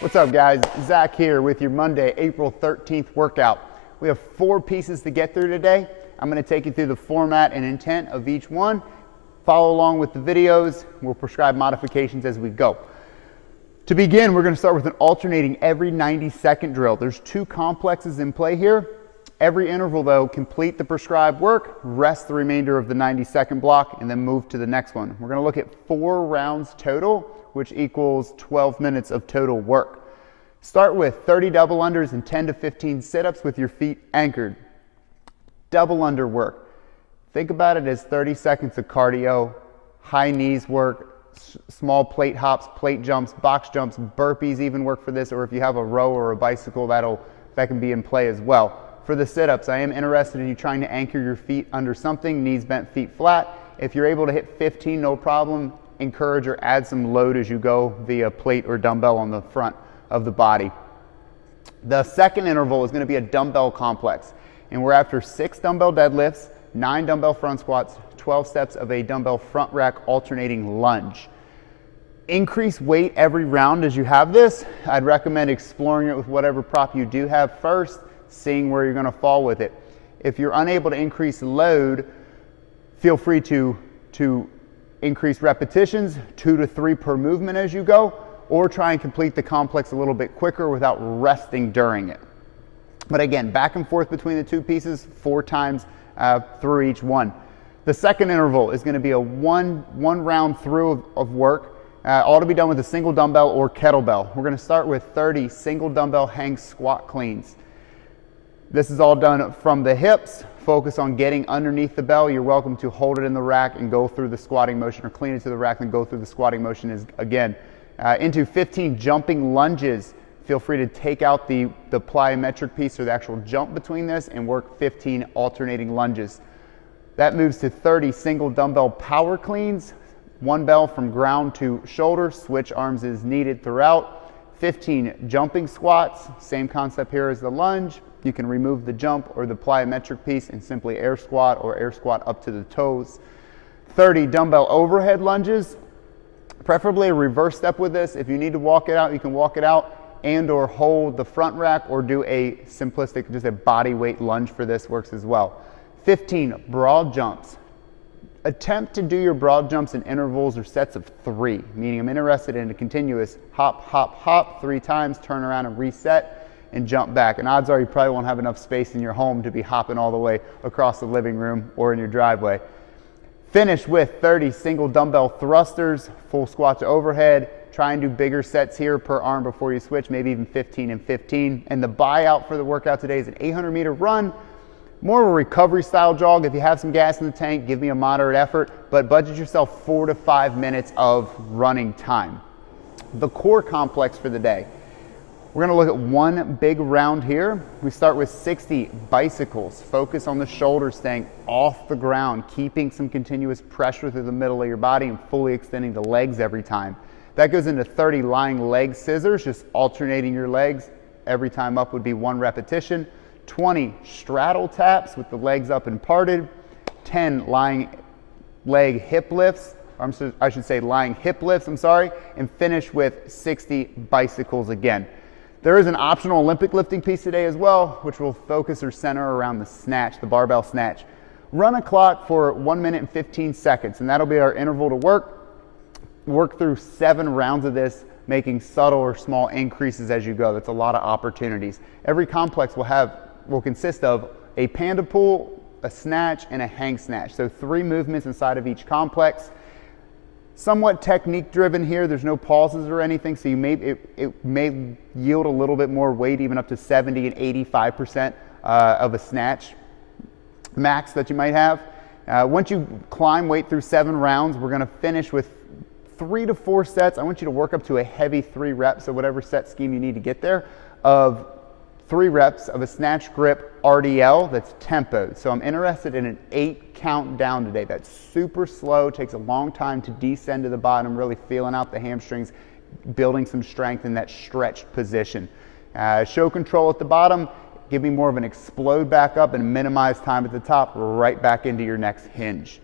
What's up, guys? Zach here with your Monday, April 13th workout. We have 4 pieces to get through today. I'm going to take you through the format and intent of each one. Follow along with the videos. We'll prescribe modifications as we go. To begin, we're going to start with an alternating every 90-second drill. There's 2 complexes in play here. Every interval, though, complete the prescribed work, rest the remainder of the 90-second block, and then move to the next one. We're going to look at 4 rounds total, which equals 12 minutes of total work. Start with 30 double unders and 10 to 15 sit-ups with your feet anchored. Double under work. Think about it as 30 seconds of cardio, high knees work, small plate hops, plate jumps, box jumps, burpees even work for this, or if you have a row or a bicycle, that can be in play as well. For the sit-ups, I am interested in you trying to anchor your feet under something, knees bent, feet flat. If you're able to hit 15, no problem. Encourage or add some load as you go via plate or dumbbell on the front of the body. The second interval is going to be a dumbbell complex, and we're after 6 dumbbell deadlifts, 9 dumbbell front squats, 12 steps of a dumbbell front rack alternating lunge. Increase weight every round as you have this. I'd recommend exploring it with whatever prop you do have first, seeing where you're going to fall with it. If you're unable to increase load, feel free to increase repetitions, 2 to 3 per movement as you go, or try and complete the complex a little bit quicker without resting during it. But again, back and forth between the 2 pieces 4 times through each one. The second interval is going to be a one round through of work, all to be done with a single dumbbell or kettlebell. We're going to start with 30 single dumbbell hang squat cleans. This is all done from the hips. Focus on getting underneath the bell. You're welcome to hold it in the rack and go through the squatting motion, or clean it to the rack and go through the squatting motion again. Into 15 jumping lunges. Feel free to take out the plyometric piece or the actual jump between this and work 15 alternating lunges. That moves to 30 single dumbbell power cleans. 1 bell from ground to shoulder. Switch arms as needed throughout. 15 jumping squats. Same concept here as the lunge. You can remove the jump or the plyometric piece and simply air squat or air squat up to the toes. 30 dumbbell overhead lunges, preferably a reverse step with this. If you need to walk it out, you can walk it out and or hold the front rack, or do a simplistic, just a body weight lunge for this works as well. 15 broad jumps. Attempt to do your broad jumps in intervals or sets of 3, meaning I'm interested in a continuous hop, hop, hop 3 times, turn around and reset, and jump back. And odds are you probably won't have enough space in your home to be hopping all the way across the living room or in your driveway. Finish with 30 single dumbbell thrusters, full squat to overhead. Try and do bigger sets here per arm before you switch, maybe even 15 and 15. And the buyout for the workout today is an 800-meter run. More of a recovery style jog. If you have some gas in the tank, give me a moderate effort, but budget yourself 4 to 5 minutes of running time. The core complex for the day. We're going to look at 1 big round here. We start with 60 bicycles. Focus on the shoulders staying off the ground, keeping some continuous pressure through the middle of your body and fully extending the legs every time. That goes into 30 lying leg scissors, just alternating your legs. Every time up would be 1 repetition. 20 straddle taps with the legs up and parted. 10 lying leg hip lifts. I should say lying hip lifts, and finish with 60 bicycles again. There is an optional Olympic lifting piece today as well, which will focus or center around the snatch, the barbell snatch. Run a clock for 1 minute and 15 seconds, and that'll be our interval to work. Work through 7 rounds of this, making subtle or small increases as you go. That's a lot of opportunities. Every complex will consist of a panda pull, a snatch, and a hang snatch. So 3 movements inside of each complex. Somewhat technique driven here. There's no pauses or anything, so it may yield a little bit more weight, even up to 70 and 85% of a snatch max that you might have. Once you climb weight through 7 rounds, we're going to finish with 3 to 4 sets. I want you to work up to a heavy 3 reps, so whatever set scheme you need to get there, of 3 reps of a snatch grip RDL that's tempoed. So I'm interested in an 8 count down today. That's super slow, takes a long time to descend to the bottom, really feeling out the hamstrings, building some strength in that stretched position. Show control at the bottom, give me more of an explode back up and minimize time at the top, right back into your next hinge.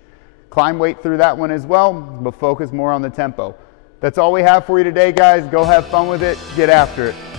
Climb weight through that one as well, but focus more on the tempo. That's all we have for you today, guys. Go have fun with it. Get after it.